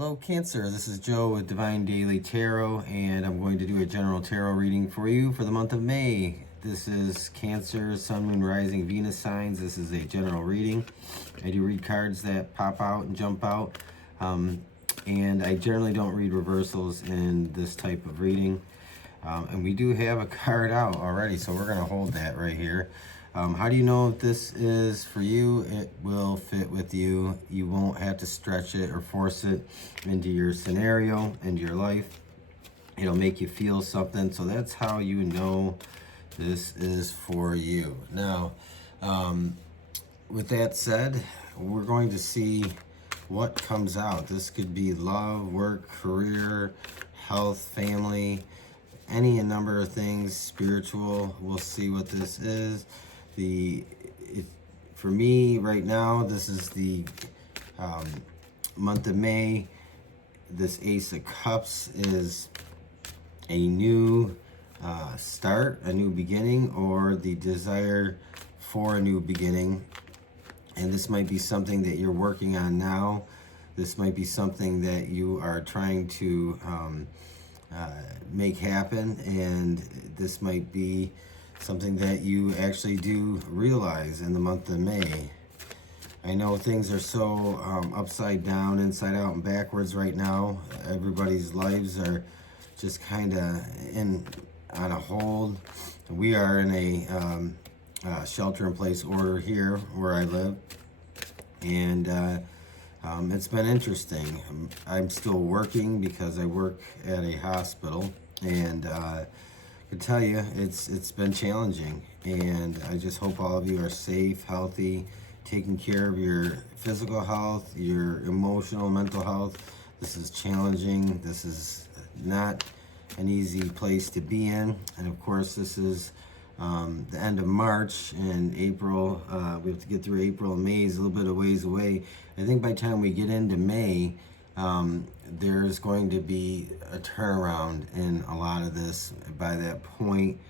Hello Cancer, this is Joe with Divine Daily Tarot, and I'm going to do a general tarot reading for you for the month of May. This is Cancer, Sun, Moon, Rising, Venus signs. This is a general reading. I do read cards that pop out and jump out, and I generally don't read reversals in this type of reading. And we do have a card out already, so we're going to hold that right here. How do you know if this is for you? It will fit with you. You won't have to stretch it or force it into your scenario, into your life. It'll make you feel something. So that's how you know this is for you. Now, with that said, we're going to see what comes out. This could be love, work, career, health, family, any number of things, spiritual. We'll see what this is. For me right now, this is the month of May. This Ace of Cups is a new start, a new beginning, or the desire for a new beginning. And this might be something that you're working on now. This might be something that you are trying to make happen, and this might be something that you actually do realize in the month of May. I know things are so upside down, inside out, and backwards right now. Everybody's lives are just kind of on a hold. We are in a shelter-in-place order here where I live, and it's been interesting. I'm still working because I work at a hospital, and I can tell you it's been challenging, and I just hope all of you are safe, healthy, taking care of your physical health, your emotional, mental health. This is challenging. This is not an easy place to be in, and of course this is the end of March, and April, we have to get through April, and May is a little bit of ways away. I think by the time we get into May, there's going to be a turnaround in a lot of this by that point.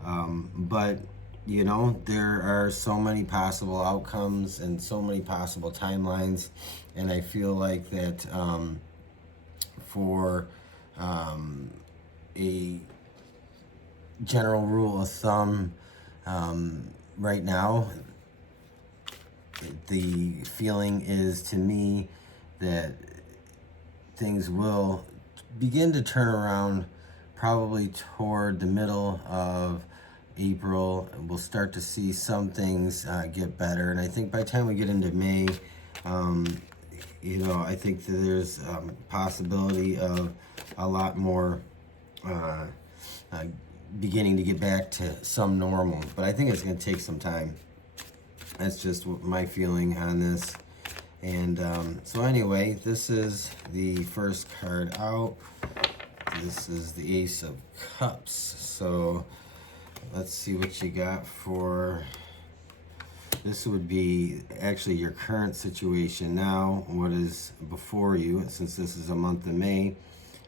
But, you know, there are so many possible outcomes and so many possible timelines, and I feel like that for a general rule of thumb, right now, the feeling is to me that things will begin to turn around probably toward the middle of April. We'll start to see some things get better, and I think by the time we get into May, you know, I think that there's a possibility of a lot more beginning to get back to some normal, but I think it's going to take some time. That's just my feeling on this. And so anyway, this is the first card out. This is the Ace of Cups. So let's see what you got for, this would be actually your current situation now, what is before you, since this is a month of May.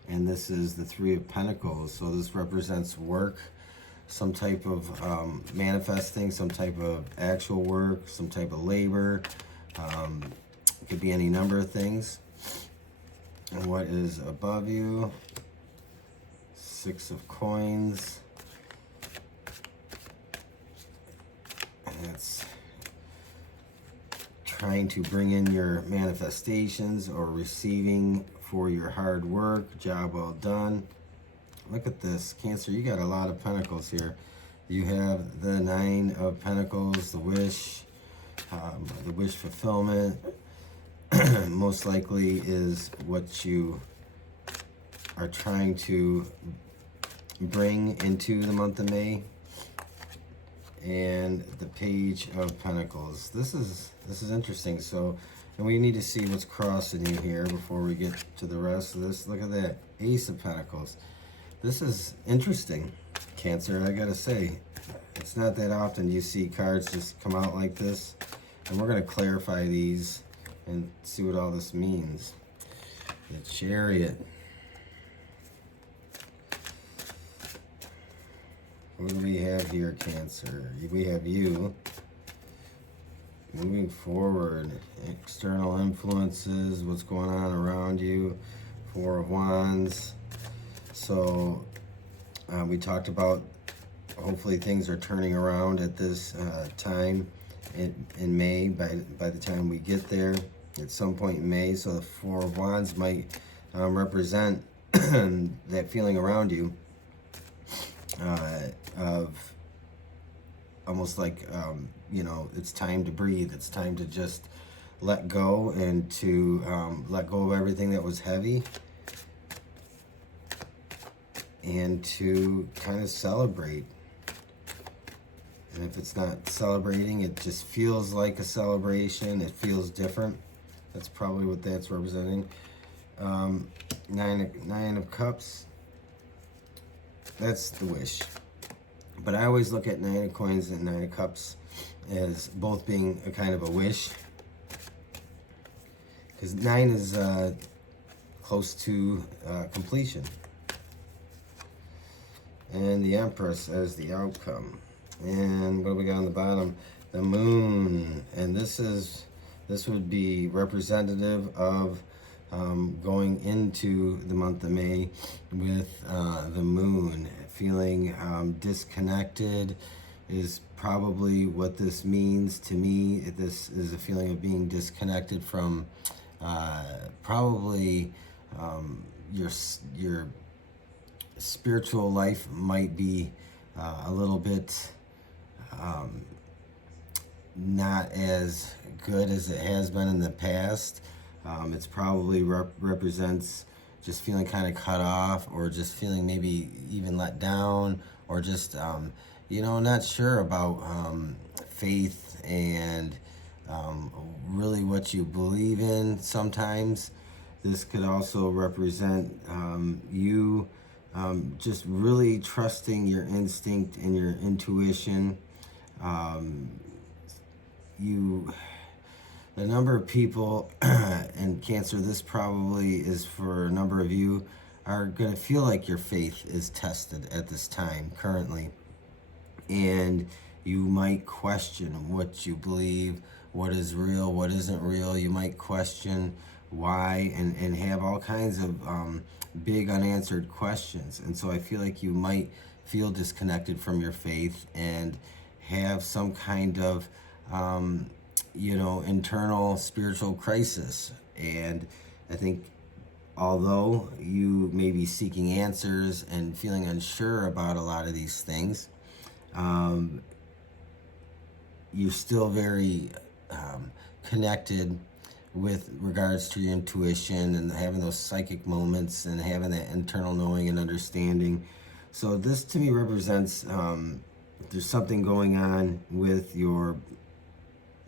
And this is the Three of Pentacles. So this represents work, some type of manifesting, some type of actual work, some type of labor. It could be any number of things. And what is above you? Six of Coins. And that's trying to bring in your manifestations or receiving for your hard work, job well done. Look at this, Cancer, you got a lot of pentacles here. You have the Nine of Pentacles, the wish fulfillment. Most likely is what you are trying to bring into the month of May. And the Page of Pentacles. This is interesting. So, and we need to see what's crossing you here before we get to the rest of this. Look at that, Ace of Pentacles. This is interesting, Cancer, I gotta say. It's not that often you see cards just come out like this. And we're gonna clarify these and see what all this means. The Chariot. What do we have here, Cancer? We have you. The Page of Pentacles. This is interesting. So, and we need to see what's crossing you here before we get to the rest of this. Look at that, Ace of Pentacles. This is interesting. Cancer, I gotta say. It's not that often you see cards just come out like this. And we're going to clarify these and see what all this means. The Chariot. What do we have here, Cancer? We have you. moving forward, external influences, what's going on around you, Four of Wands. So we talked about hopefully things are turning around at this time in May, by the time we get there at some point in May. So the Four of Wands might represent that feeling around you of almost like, you know, it's time to breathe. It's time to just let go and to let go of everything that was heavy and to kind of celebrate. And if it's not celebrating, it just feels like a celebration. It feels different. That's probably what that's representing. Nine of Cups. That's the wish. But I always look at Nine of Coins and Nine of Cups as both being a kind of a wish. Because 9 is close to completion. And the Empress as the outcome. And what do we got on the bottom? The Moon. And this would be representative of going into the month of May with the Moon. Feeling disconnected is probably what this means to me. This is a feeling of being disconnected from probably your spiritual life might be a little bit not as good as it has been in the past. It's probably represents just feeling kind of cut off, or just feeling maybe even let down, or just you know, not sure about faith and really what you believe in. Sometimes this could also represent you just really trusting your instinct and your intuition. A number of people, and Cancer, this probably is for a number of you, are going to feel like your faith is tested at this time currently. And you might question what you believe, what is real, what isn't real. You might question why, and have all kinds of big unanswered questions. And so I feel like you might feel disconnected from your faith and have some kind of you know, internal spiritual crisis. And I think although you may be seeking answers and feeling unsure about a lot of these things, you're still very connected with regards to your intuition and having those psychic moments and having that internal knowing and understanding. So this to me represents there's something going on with your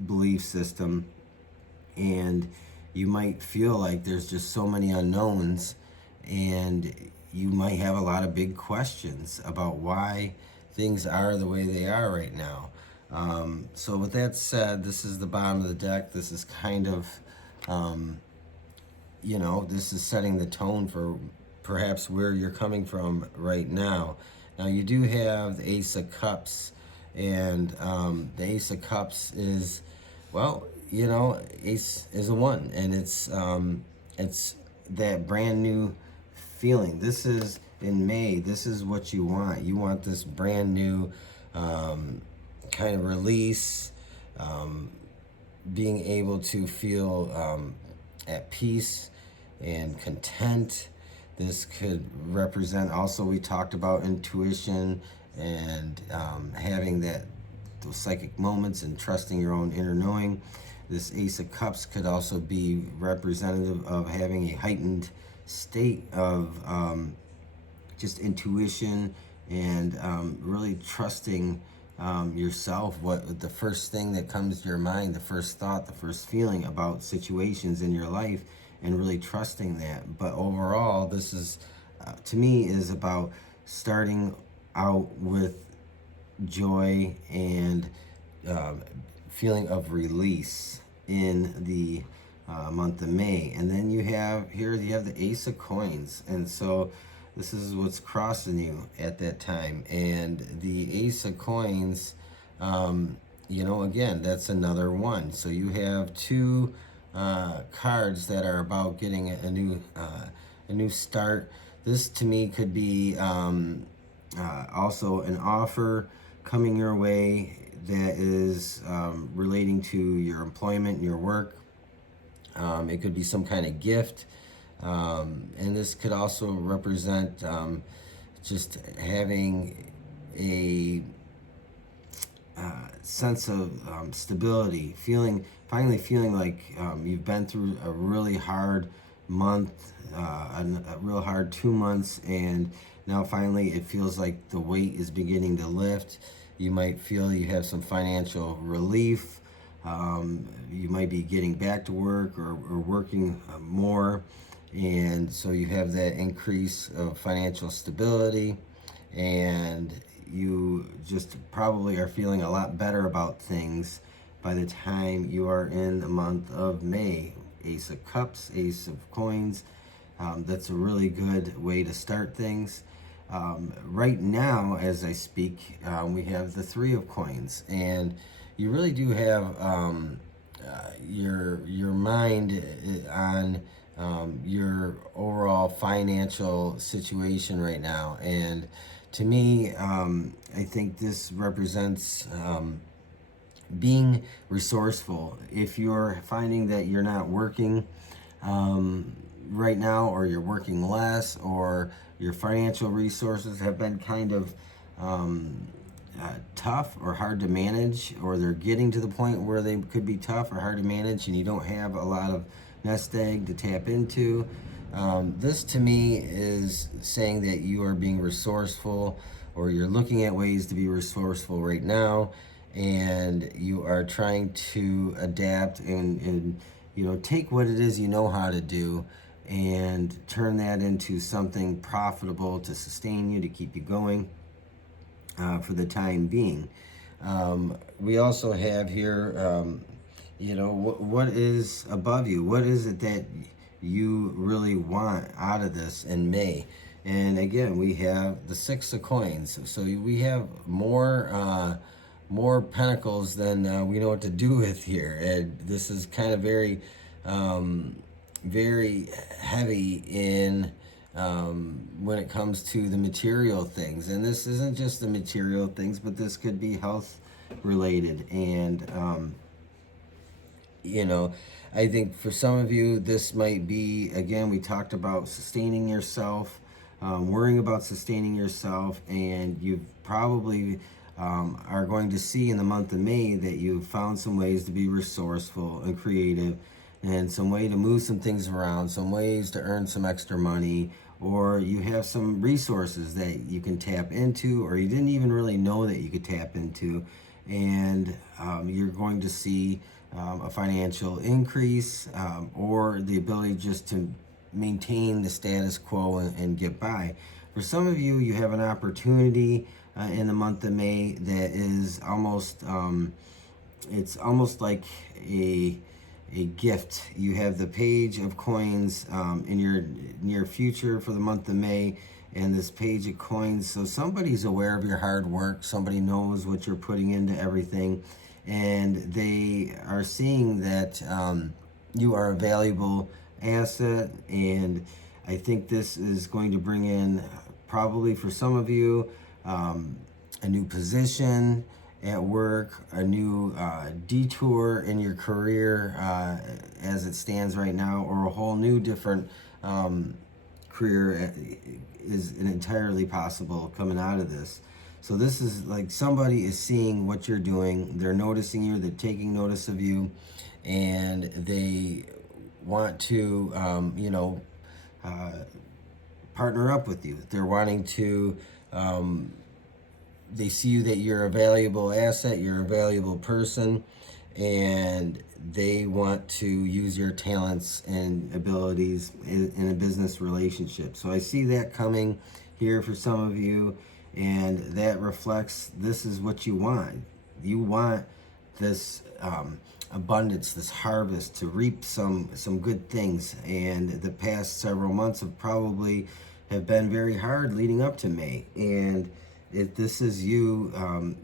belief system, and you might feel like there's just so many unknowns, and you might have a lot of big questions about why things are the way they are right now. So with that said, this is the bottom of the deck. This is kind of you know, this is setting the tone for perhaps where you're coming from right now. Now you do have the Ace of Cups, and the Ace of Cups is, well, you know, Ace is a 1, and it's that brand new feeling. This is in May. This is what you want. You want this brand new kind of release, being able to feel at peace and content. This could represent also, we talked about intuition and having those psychic moments and trusting your own inner knowing. This Ace of Cups could also be representative of having a heightened state of just intuition and really trusting yourself. What the first thing that comes to your mind, the first thought, the first feeling about situations in your life, and really trusting that. But overall, this is to me is about starting out with joy and feeling of release in the month of May. And then you have the Ace of Coins, and so this is what's crossing you at that time. And the Ace of Coins, again, that's another one. So you have two cards that are about getting a new start. This to me could be also an offer coming your way that is relating to your employment and your work. It could be some kind of gift, and this could also represent just having a sense of stability, finally feeling like you've been through a really hard month, a real hard 2 months, and now finally it feels like the weight is beginning to lift. You might feel you have some financial relief. You might be getting back to work or working more, and so you have that increase of financial stability, and you just probably are feeling a lot better about things by the time you are in the month of May. Ace of Cups, Ace of Coins. That's a really good way to start things. Right now, as I speak, we have the Three of Coins, and you really do have your mind on your overall financial situation right now. And to me, I think this represents being resourceful. If you're finding that you're not working right now, or you're working less, or your financial resources have been kind of tough or hard to manage, or they're getting to the point where they could be tough or hard to manage, and you don't have a lot of nest egg to tap into, this to me is saying that you are being resourceful, or you're looking at ways to be resourceful right now, and you are trying to adapt and take what it is you know how to do and turn that into something profitable to sustain you, to keep you going for the time being. We also have here, what is above you? What is it that you really want out of this in May? And again, we have the Six of Coins. So we have more pentacles than we know what to do with here. And this is kind of very, very heavy in when it comes to the material things. And this isn't just the material things, but this could be health related. And I think for some of you, this might be, again, we talked about sustaining yourself, worrying about sustaining yourself, and you probably are going to see in the month of May that you've found some ways to be resourceful and creative, and some way to move some things around, some ways to earn some extra money, or you have some resources that you can tap into, or you didn't even really know that you could tap into, and you're going to see a financial increase, or the ability just to maintain the status quo and get by. For some of you, you have an opportunity in the month of May that is almost, it's almost like a gift. You have the Page of Coins in your near future for the month of May, and this Page of Coins. So somebody's aware of your hard work. Somebody knows what you're putting into everything, and they are seeing that you are a valuable asset. And I think this is going to bring in, probably for some of you, a new position at work, a new detour in your career as it stands right now, or a whole new different career is entirely possible coming out of this. So this is like somebody is seeing what you're doing, they're noticing you, they're taking notice of you, and they want to partner up with you. They're wanting to they see you that you're a valuable asset, you're a valuable person, and they want to use your talents and abilities in a business relationship. So I see that coming here for some of you, and that reflects this is what you want. You want this abundance, this harvest, to reap some good things. And the past several months have been very hard leading up to May, and this is you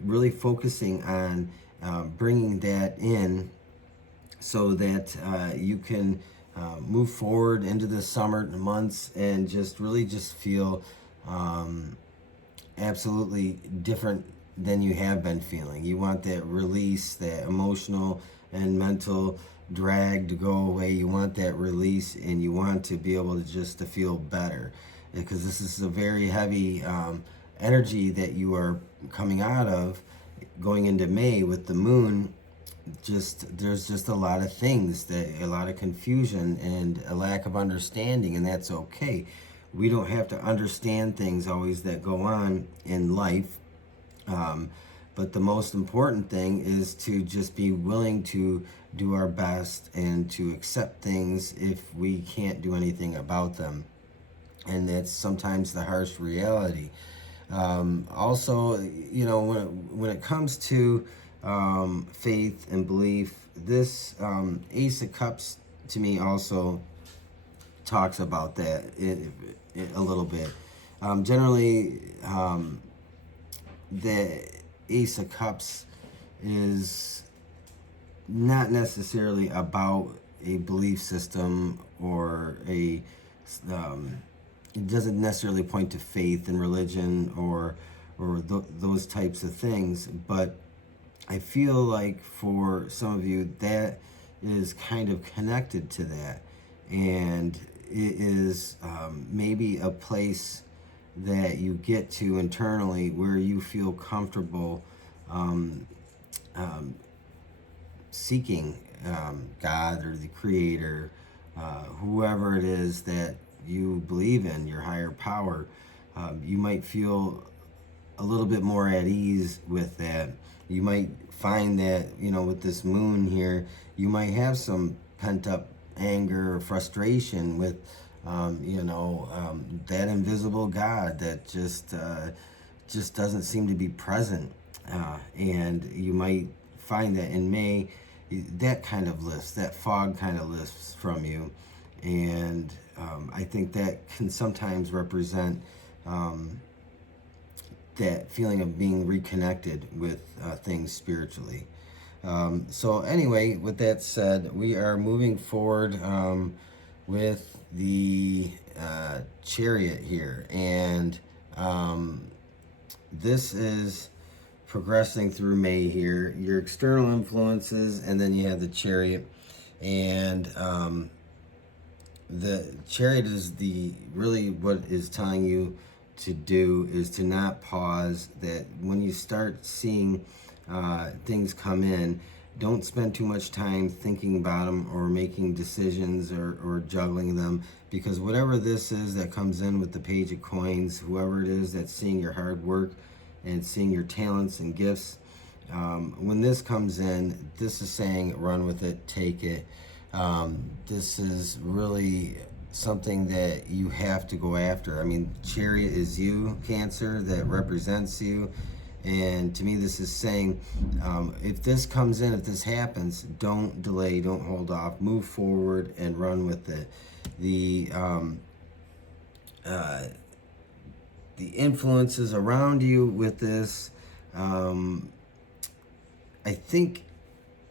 really focusing on bringing that in so that you can move forward into the summer months and just really just feel absolutely different than you have been feeling. You want that release, that emotional and mental drag to go away. You want that release, and you want to be able to just to feel better, because this is a very heavy energy that you are coming out of going into May with the moon. There's just a lot of things, that a lot of confusion and a lack of understanding, and that's okay. We don't have to understand things always that go on in life, but the most important thing is to just be willing to do our best and to accept things if we can't do anything about them, and that's sometimes the harsh reality. Also, when it comes to faith and belief, this Ace of Cups to me also talks about that a little bit. Generally, the Ace of Cups is not necessarily about a belief system or it doesn't necessarily point to faith and religion or those types of things, but I feel like for some of you that is kind of connected to that, and it is maybe a place that you get to internally where you feel comfortable seeking God or the Creator, whoever it is that you believe in, your higher power. You might feel a little bit more at ease with that. You might find that, with this moon here, you might have some pent up anger or frustration with, that invisible God that just doesn't seem to be present. And you might find that in May, that kind of lifts, that fog kind of lifts from you. And I think that can sometimes represent that feeling of being reconnected with things spiritually. So anyway, with that said, we are moving forward with the Chariot here, and this is progressing through May here. Your external influences, and then you have the Chariot, and the Chariot is really what is telling you to do is to not pause. That when you start seeing things come in, don't spend too much time thinking about them or making decisions or juggling them, because whatever this is that comes in with the Page of Coins, whoever it is that's seeing your hard work and seeing your talents and gifts, when this comes in, this is saying run with it, take it. This is really something that you have to go after. I mean, Chariot is you, Cancer, that represents you. And to me, this is saying, if this comes in, if this happens, don't delay, don't hold off, move forward and run with it. The influences around you with this, I think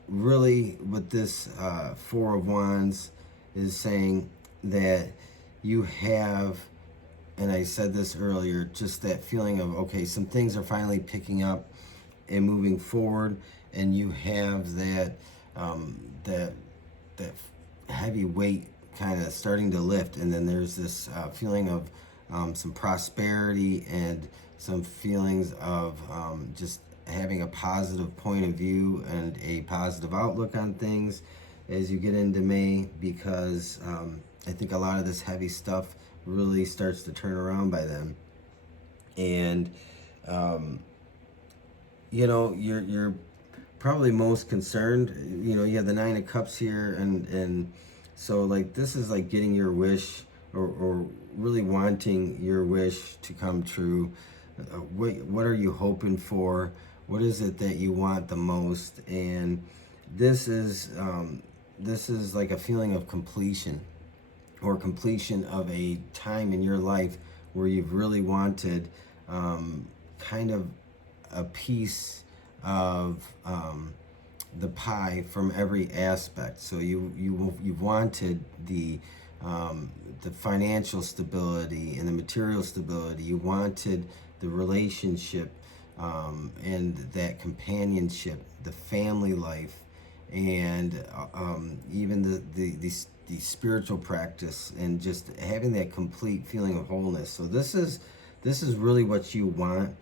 really with this Four of Wands is saying that you have, and I said this earlier, just that feeling of, okay, some things are finally picking up and moving forward, and you have that that heavy weight kind of starting to lift, and then there's this feeling of some prosperity and some feelings of just having a positive point of view and a positive outlook on things as you get into May, because I think a lot of this heavy stuff really starts to turn around by then. And you're probably most concerned, you have the Nine of Cups here, and so like this is like getting your wish, or really wanting your wish to come true. What are you hoping for? What is it that you want the most? And this is like a feeling of completion, or completion of a time in your life where you've really wanted kind of a piece of the pie from every aspect. So you wanted the financial stability and the material stability. You wanted the relationship and that companionship, the family life, and even the spiritual practice, and just having that complete feeling of wholeness. So this is really what you want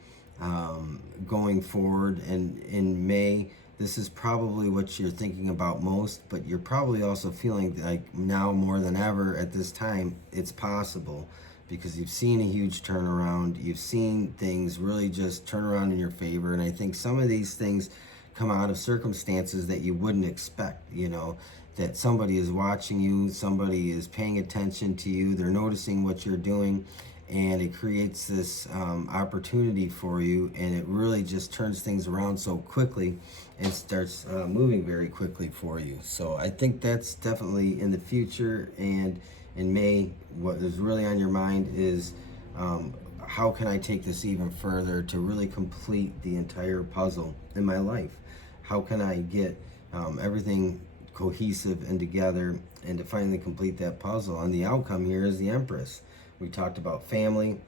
going forward. And in May, this is probably what you're thinking about most, but you're probably also feeling like now more than ever at this time, it's possible, because you've seen a huge turnaround. You've seen things really just turn around in your favor. And I think some of these things come out of circumstances that you wouldn't expect, that somebody is watching you, somebody is paying attention to you, they're noticing what you're doing, and it creates this opportunity for you, and it really just turns things around so quickly and starts moving very quickly for you. So I think that's definitely in the future. And in May, what is really on your mind is how can I take this even further to really complete the entire puzzle in my life? How can I get everything cohesive and together, and to finally complete that puzzle? And the outcome here is the Empress. We talked about family,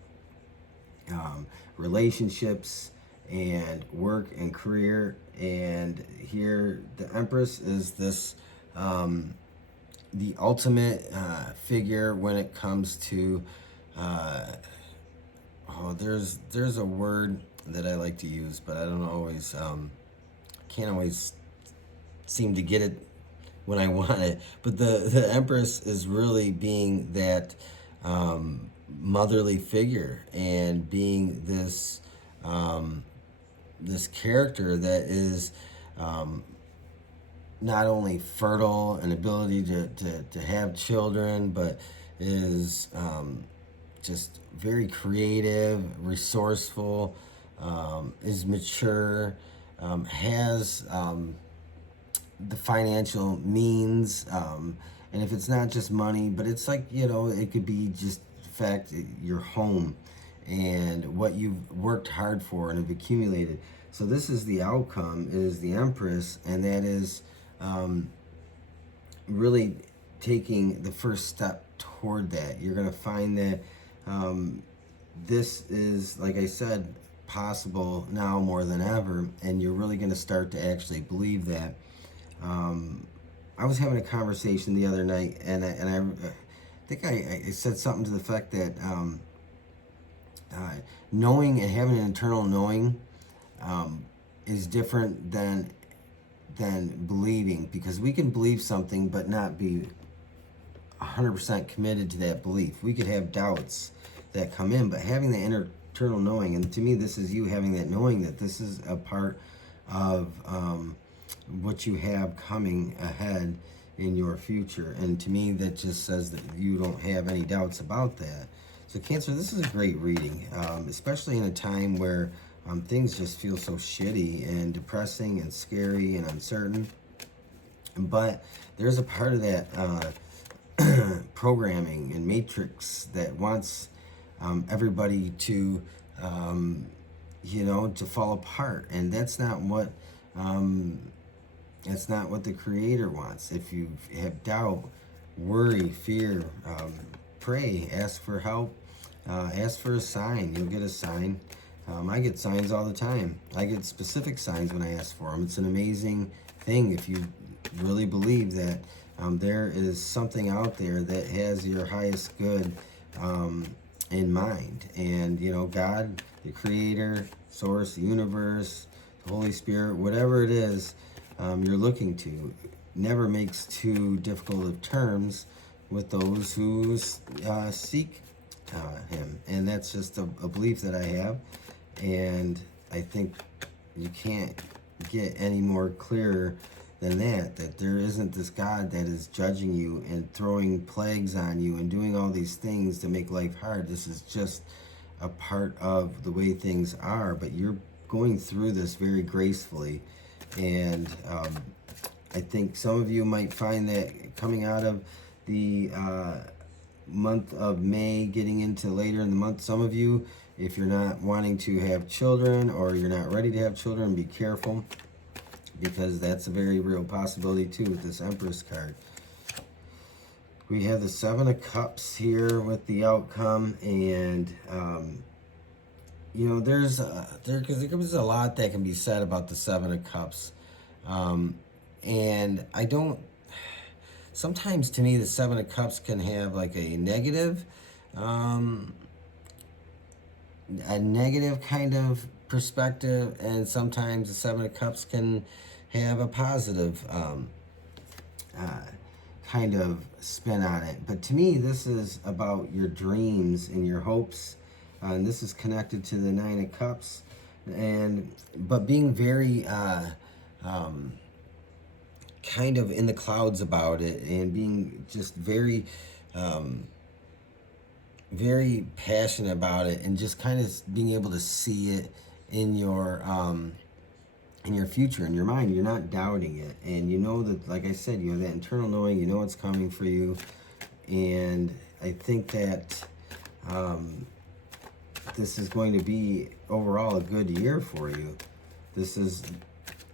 relationships, and work and career. And here the Empress is this the ultimate figure when it comes to there's a word that I like to use, but I don't always can't always seem to get it when I want it. But the Empress is really being that motherly figure, and being this this character that is not only fertile and ability to have children, but is just very creative, resourceful, is mature, has the financial means, and if it's not just money, but it's like, it could be just the fact that your home and what you've worked hard for and have accumulated. So this is the outcome, is the Empress, and that is really taking the first step toward that. You're going to find that this is, like I said, possible now more than ever, and you're really going to start to actually believe that. I was having a conversation the other night, and I think I said something to the fact that knowing and having an internal knowing is different than believing, because we can believe something but not be 100% committed to that belief. We could have doubts that come in, but having the internal knowing, and to me this is you having that knowing that this is a part of what you have coming ahead in your future. And to me that just says that you don't have any doubts about that. So Cancer, this is a great reading, especially in a time where things just feel so shitty and depressing and scary and uncertain. But there's a part of that programming and matrix that wants everybody to to fall apart, and that's not what the Creator wants. If you have doubt, worry, fear, pray, ask for help, ask for a sign. You'll get a sign. I get signs all the time. I get specific signs when I ask for them. It's an amazing thing if you really believe that there is something out there that has your highest good in mind. And, God, the Creator, Source, the universe, the Holy Spirit, whatever it is you're looking to, never makes too difficult of terms with those who seek Him. And that's just a belief that I have. And I think you can't get any more clearer than that there isn't this God that is judging you and throwing plagues on you and doing all these things to make life hard. This is just a part of the way things are, but you're going through this very gracefully. And I think some of you might find that coming out of the month of May, getting into later in the month, some of you, if you're not wanting to have children or you're not ready to have children, be careful, because that's a very real possibility too with this Empress card. We have the Seven of Cups here with the outcome, and you know, there comes a lot that can be said about the Seven of Cups, and I don't. Sometimes to me, the Seven of Cups can have like a negative kind of perspective, and sometimes the Seven of Cups can have a positive kind of spin on it. But to me, this is about your dreams and your hopes, and this is connected to the Nine of Cups, but being very kind of in the clouds about it, and being just very very passionate about it, and just kind of being able to see it in your future, in your mind. You're not doubting it, and you know that, like I said, you have that internal knowing, you know it's coming for you. And I think that this is going to be overall a good year for you. This is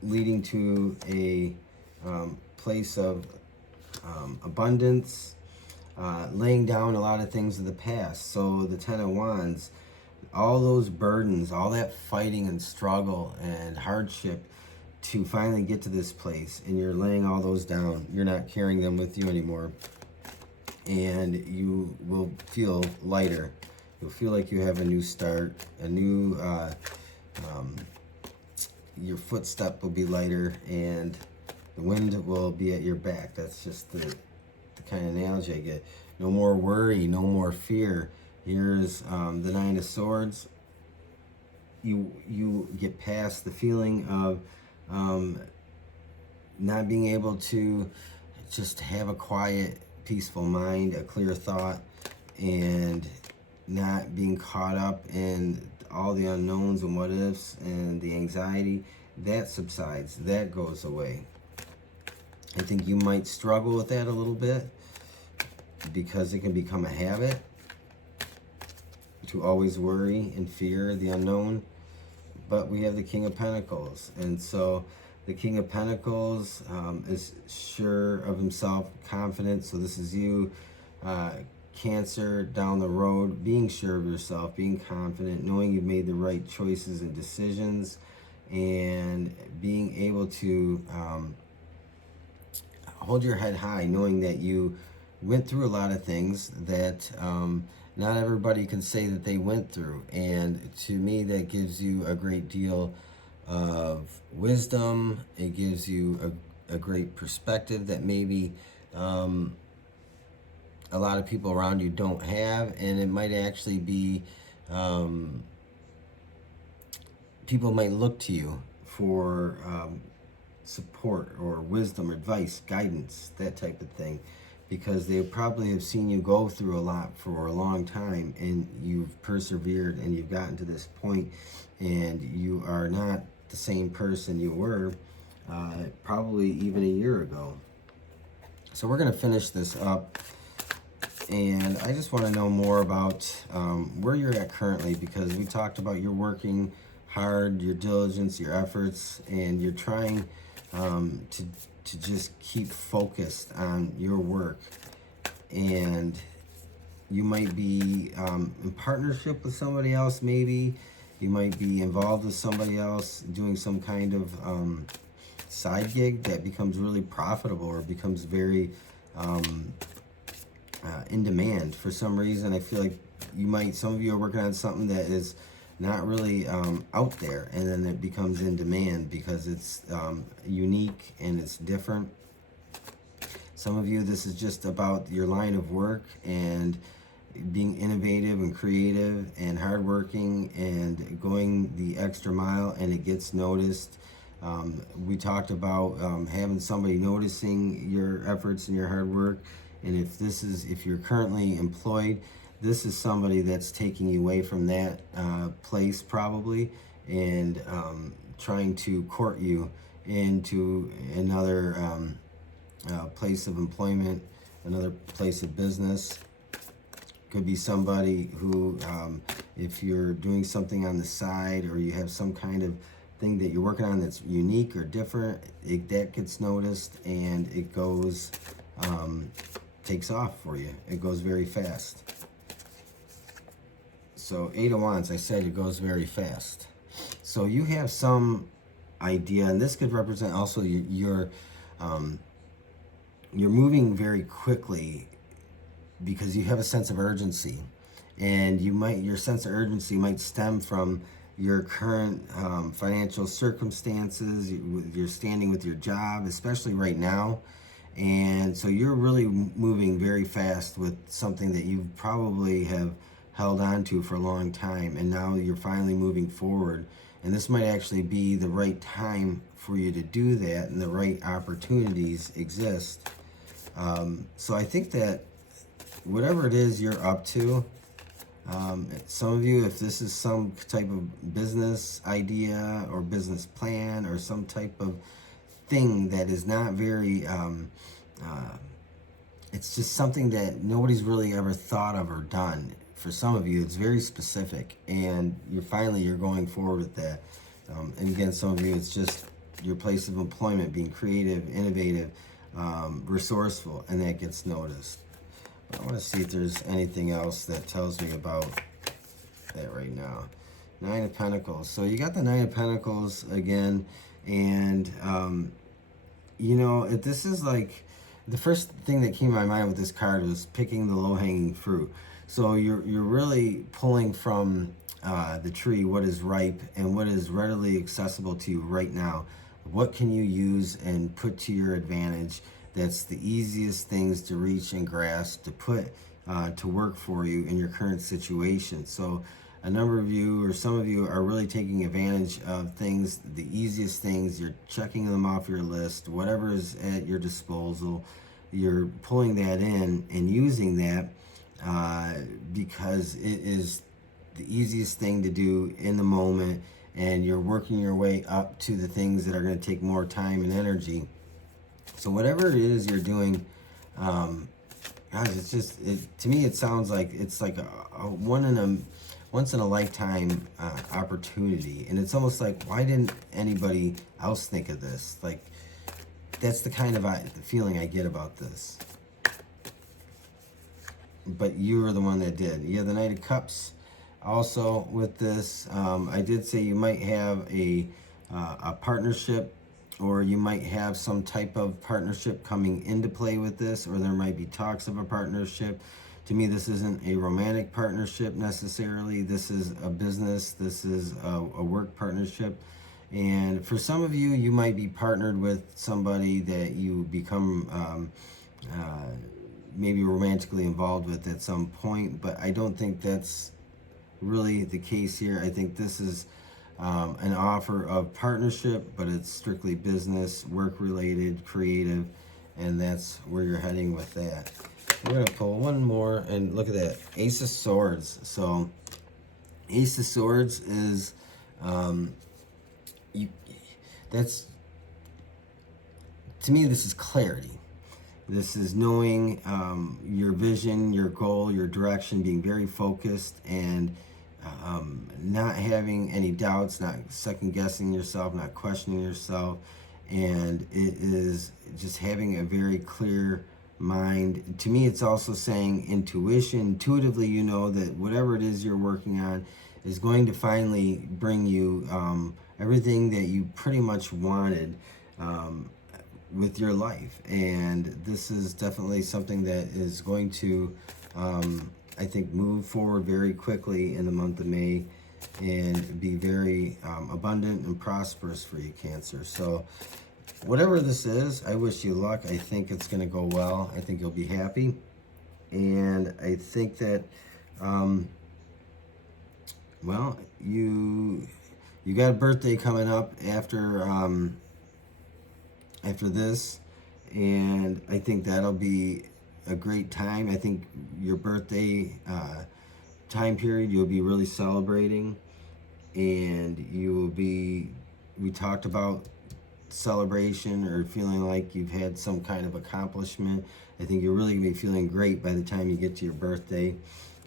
leading to a place of abundance, laying down a lot of things of the past. So the Ten of Wands, all those burdens, all that fighting and struggle and hardship to finally get to this place, and you're laying all those down. You're not carrying them with you anymore, and you will feel lighter. You'll feel like you have a new start, a new your footstep will be lighter, and the wind will be at your back. That's just the kind of analogy I get. No more worry, no more fear. Here's the Nine of Swords. You get past the feeling of not being able to just have a quiet, peaceful mind, a clear thought, and not being caught up in all the unknowns and what ifs and the anxiety. That subsides, that goes away. I think you might struggle with that a little bit, because it can become a habit to always worry and fear the unknown. But we have the King of Pentacles, and so the King of Pentacles is sure of himself, confident. So this is you, Cancer, down the road, being sure of yourself, being confident, knowing you've made the right choices and decisions, and being able to hold your head high, knowing that you went through a lot of things that not everybody can say that they went through. And to me, that gives you a great deal of wisdom. It gives you a great perspective that maybe a lot of people around you don't have. And it might actually be, people might look to you for support or wisdom, advice, guidance, that type of thing, because they probably have seen you go through a lot for a long time, and you've persevered, and you've gotten to this point, and you are not the same person you were probably even a year ago. So we're going to finish this up, and I just want to know more about where you're at currently, because we talked about you're working hard, your diligence, your efforts, and you're trying to just keep focused on your work. And you might be in partnership with somebody else, maybe. You might be involved with somebody else doing some kind of side gig that becomes really profitable, or becomes very in demand for some reason. I feel like some of you are working on something that is not really out there, and then it becomes in demand because it's unique and it's different. Some of you, this is just about your line of work and being innovative and creative and hardworking and going the extra mile, and it gets noticed. We talked about having somebody noticing your efforts and your hard work. And if you're currently employed, this is somebody that's taking you away from that place probably, and trying to court you into another place of employment, another place of business. Could be somebody who, if you're doing something on the side, or you have some kind of thing that you're working on that's unique or different, that gets noticed, and it goes, takes off for you. It goes very fast. So 8 of Wands, I said it goes very fast. So you have some idea, and this could represent also you're moving very quickly because you have a sense of urgency, and your sense of urgency might stem from your current financial circumstances, your standing with your job, especially right now. And so you're really moving very fast with something that you probably have held on to for a long time, and now you're finally moving forward. And this might actually be the right time for you to do that, and the right opportunities exist. So I think that whatever it is you're up to, some of you, if this is some type of business idea or business plan or some type of thing that is not very, it's just something that nobody's really ever thought of or done. For some of you, it's very specific, and you're going forward with that. And again, some of you, it's just your place of employment, being creative, innovative, resourceful, and that gets noticed. I want to see if there's anything else that tells me about that right now. 9 of Pentacles. So you got the 9 of Pentacles again, and this is like the first thing that came to my mind with this card was picking the low-hanging fruit. So you're really pulling from the tree what is ripe and what is readily accessible to you right now. What can you use and put to your advantage? That's the easiest things to reach and grasp, to put to work for you in your current situation. So a number of you, or some of you, are really taking advantage of things, the easiest things. You're checking them off your list. Whatever is at your disposal, you're pulling that in and using that because it is the easiest thing to do in the moment, and you're working your way up to the things that are going to take more time and energy. So whatever it is you're doing, guys, it's just, to me it sounds like it's like a once in a lifetime opportunity. And it's almost like, why didn't anybody else think of this? Like, that's the kind of the feeling I get about this. But you were the one that did. You have the Knight of Cups also with this. I did say you might have a partnership, or you might have some type of partnership coming into play with this, or there might be talks of a partnership. To me, this isn't a romantic partnership necessarily. This is a business. This is a work partnership. And for some of you, you might be partnered with somebody that you become maybe romantically involved with at some point, but I don't think that's really the case here. I think this is an offer of partnership, but it's strictly business, work related, creative, and that's where you're heading with that. We're going to pull one more, and look at that, Ace of Swords. So Ace of Swords is that's, to me, this is clarity. This is knowing your vision, your goal, your direction, being very focused, and not having any doubts, not second guessing yourself, not questioning yourself. And it is just having a very clear mind. To me, it's also saying intuition. Intuitively, you know that whatever it is you're working on is going to finally bring you everything that you pretty much wanted with your life. And this is definitely something that is going to, I think, move forward very quickly in the month of May and be very abundant and prosperous for you, Cancer. So whatever this is, I wish you luck. I think it's going to go well. I think you'll be happy. And I think that, well, you got a birthday coming up after this, and I think that'll be a great time. I think your birthday time period, you'll be really celebrating, and you will be, we talked about celebration or feeling like you've had some kind of accomplishment. I think you're really gonna be feeling great by the time you get to your birthday,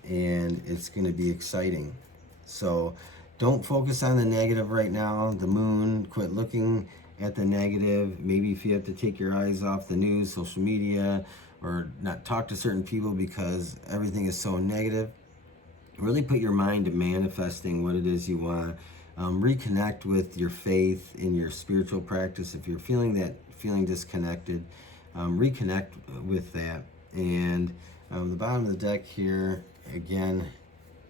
and it's gonna be exciting. So don't focus on the negative right now. The moon, quit looking at the negative. Maybe if you have to take your eyes off the news, social media, or not talk to certain people because everything is so negative, really put your mind to manifesting what it is you want. Reconnect with your faith in your spiritual practice. If you're feeling disconnected, reconnect with that. And the bottom of the deck here, again,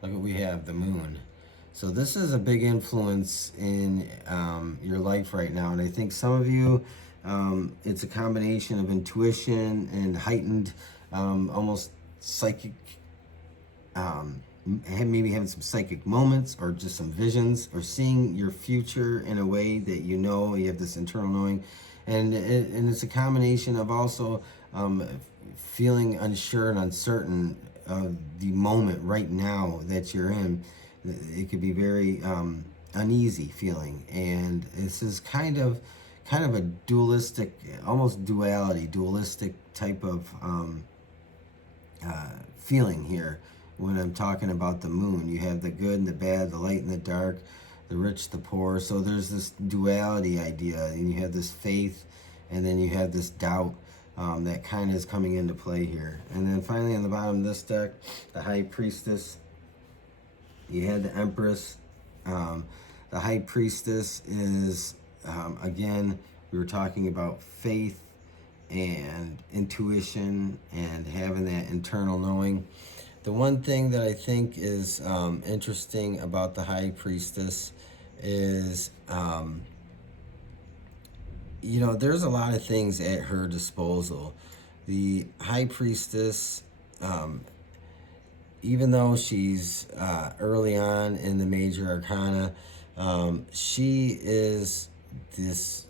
look what we have, the moon. So this is a big influence in your life right now. And I think some of you, it's a combination of intuition and heightened, almost psychic, maybe having some psychic moments or just some visions or seeing your future in a way that you have this internal knowing. And it's a combination of also feeling unsure and uncertain of the moment right now that you're in. It could be very uneasy feeling, and this is kind of a dualistic, almost dualistic type of feeling here. When I'm talking about the moon, you have the good and the bad, the light and the dark, the rich, the poor. So there's this duality idea, and you have this faith, and then you have this doubt that kind of is coming into play here. And then finally on the bottom of this deck, the High Priestess. You had the Empress. The High Priestess is, again, we were talking about faith and intuition and having that internal knowing. The one thing that I think is interesting about the High Priestess is, there's a lot of things at her disposal. The High Priestess, even though she's early on in the major arcana, she is this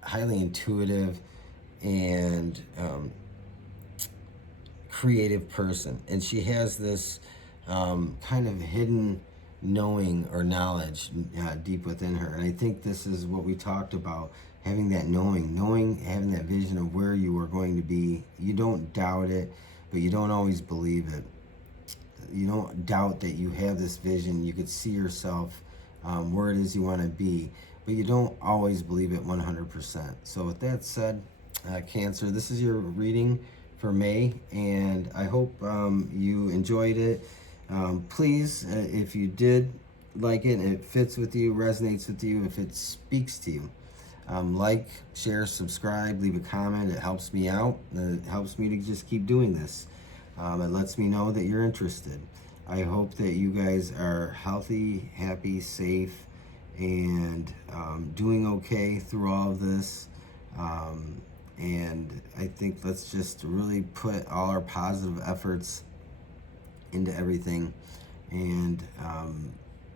highly intuitive and creative person, and she has this kind of hidden knowing or knowledge deep within her. And I think this is what we talked about, having that knowing, having that vision of where you are going to be. You don't doubt it, but you don't always believe it. You don't doubt that you have this vision. You could see yourself where it is you want to be, but you don't always believe it 100%. So with that said, Cancer, this is your reading for May, and I hope you enjoyed it. Please, if you did like it and it fits with you, resonates with you, if it speaks to you, like, share, subscribe, leave a comment. It helps me out. It helps me to just keep doing this. It lets me know that you're interested. I hope that you guys are healthy, happy, safe, and doing okay through all of this. And I think let's just really put all our positive efforts into everything and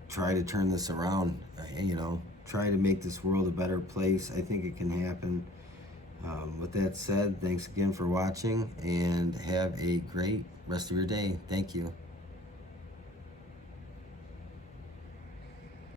try to turn this around, try to make this world a better place. I think it can happen. With that said, thanks again for watching, and have a great rest of your day. Thank you.